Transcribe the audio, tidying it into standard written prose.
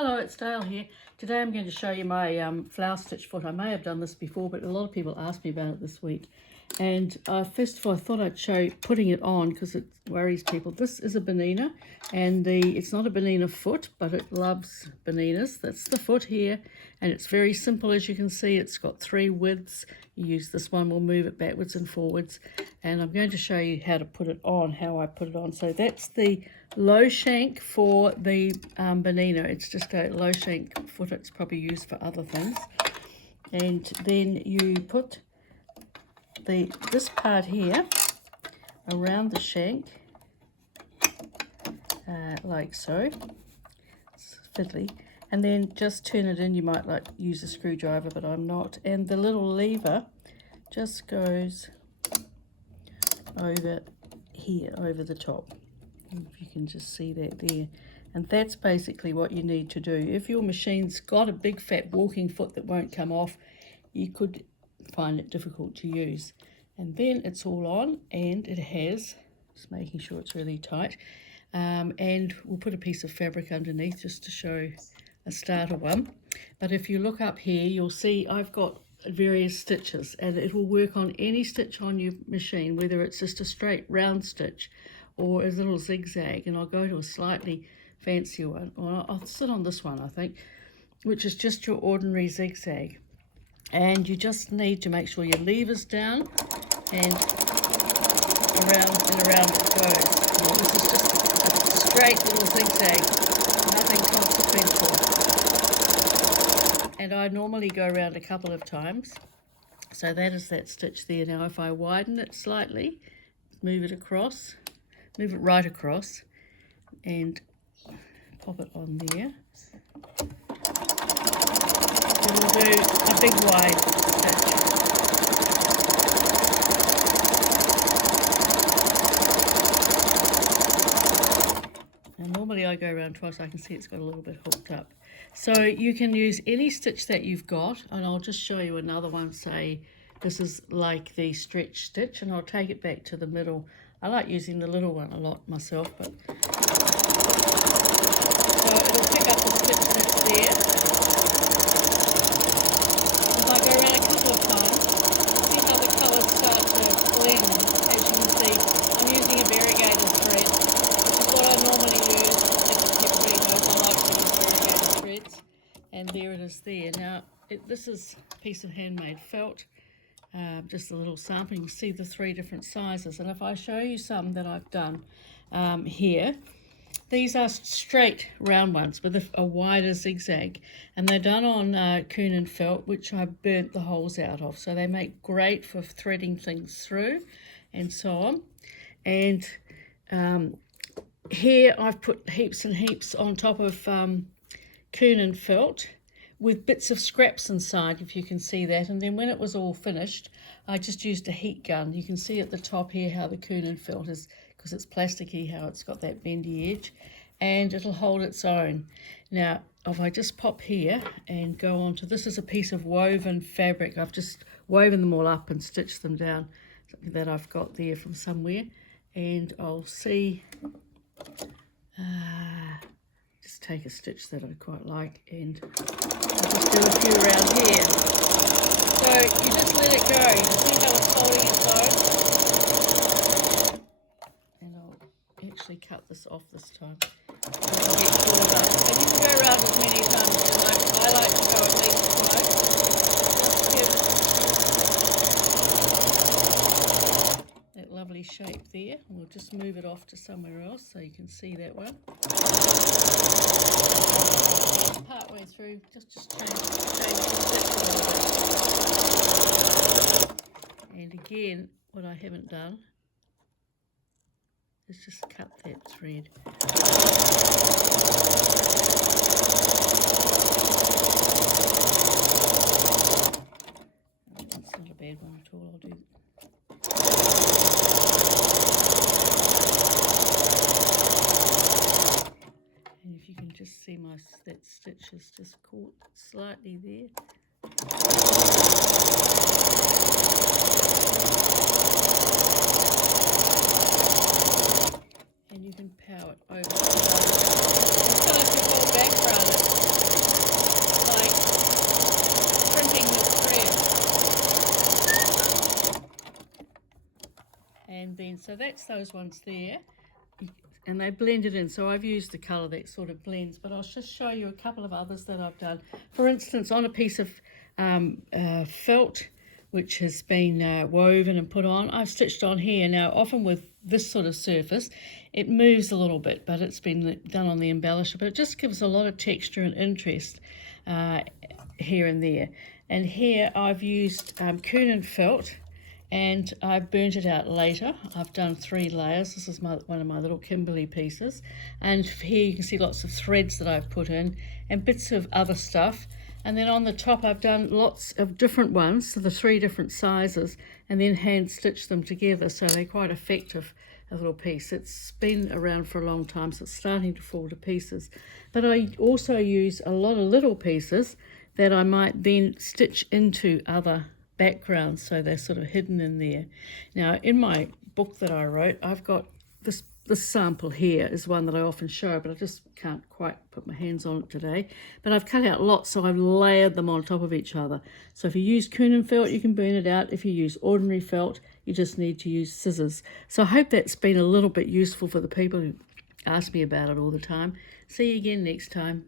Hello, it's Dale here. Today I'm going to show you my flower stitch foot. I may have done this before, but a lot of people asked me about it this week. And first of all, I thought I'd show you putting it on because it worries people. This is a Bernina, and it's not a Bernina foot, but it loves Berninas. That's the foot here, and it's very simple, as you can see. It's got 3 widths. You use this one, we'll move it backwards and forwards. And I'm going to show you how to put it on, how I put it on. So that's the low shank for the Bernina. It's just a low shank foot. It's probably used for other things. And then you put this part here around the shank, like so. It's fiddly. And then just turn it in. You might like use a screwdriver, but I'm not. And the little lever just goes over here, over the top. If you can just see that there. And that's basically what you need to do. If your machine's got a big fat walking foot that won't come off, you could find it difficult to use. And then it's all on, and it has, just making sure it's really tight. And we'll put a piece of fabric underneath just to show a starter one. But if you look up here, you'll see I've got various stitches, and it will work on any stitch on your machine, whether it's just a straight round stitch or a little zigzag. And I'll go to a slightly fancier one, or I'll sit on this one, I think, which is just your ordinary zigzag. And you just need to make sure your lever's down, and around it goes. Well, this is just a straight little zigzag, nothing consequential. And I normally go around a couple of times. So that is that stitch there. Now if I widen it slightly, move it across, move it right across, and pop it on there, it'll do a big wide stitch. And normally I go around twice. I can see it's got a little bit hooked up. So you can use any stitch that you've got, and I'll just show you another one. Say this is like the stretch stitch, and I'll take it back to the middle. I like using the little one a lot myself, but so it'll pick up the stitch that's there. If I go around a couple of times, see how the colours start to blend. As you can see, I'm using a variegated thread, which is what I normally use. Everybody knows I like to use variegated threads. And there it is there. Now, this is a piece of handmade felt. Just a little sample. You can see the 3 different sizes. And if I show you some that I've done here, these are straight round ones with a wider zigzag, and they're done on Kunin felt, which I burnt the holes out of, so they make great for threading things through and so on. And here I've put heaps and heaps on top of Kunin felt with bits of scraps inside, if you can see that. And then when it was all finished, I just used a heat gun. You can see at the top here how the Kunin felt is, because it's plasticky, how it's got that bendy edge, and it'll hold its own. Now, if I just pop here and go on to, this is a piece of woven fabric. I've just woven them all up and stitched them down, something that I've got there from somewhere. And I'll see, just take a stitch that I quite like, and I'll just do a few around here. So you just let it go. You see how it's holding its own? And I'll actually cut this off this time. So it doesn't get caught up. And you can go around as many times as you like. I like to go at least twice. Just give that lovely shape there. We'll just move it off to somewhere else so you can see that one. Part way through, just change the stitch a little bit. And again, what I haven't done is just cut that thread. That's not a bad one at all. I'll do. And if you can just see that stitch is just caught slightly there. And you can power it over. Sometimes you hold back rather. that's those ones there. And they blended in, so I've used the colour that sort of blends, but I'll just show you a couple of others that I've done. For instance, on a piece of felt which has been woven and put on, I've stitched on here. Now often with this sort of surface it moves a little bit, but it's been done on the embellisher, but it just gives a lot of texture and interest here and there. And here I've used Kiernan felt, and I burnt it out later. I've done 3 layers. This is one of my little Kimberley pieces, and here you can see lots of threads that I've put in and bits of other stuff. And then on the top I've done lots of different ones, so the 3 different sizes, and then hand stitched them together, so they're quite effective, a little piece. It's been around for a long time, so it's starting to fall to pieces. But I also use a lot of little pieces that I might then stitch into other backgrounds, so they're sort of hidden in there. Now in my book that I wrote, I've got this sample here is one that I often show, but I just can't quite put my hands on it today. But I've cut out lots, so I've layered them on top of each other. So if you use Kiernan felt, you can burn it out. If you use ordinary felt, you just need to use scissors. So I hope that's been a little bit useful for the people who ask me about it all the time. See you again next time.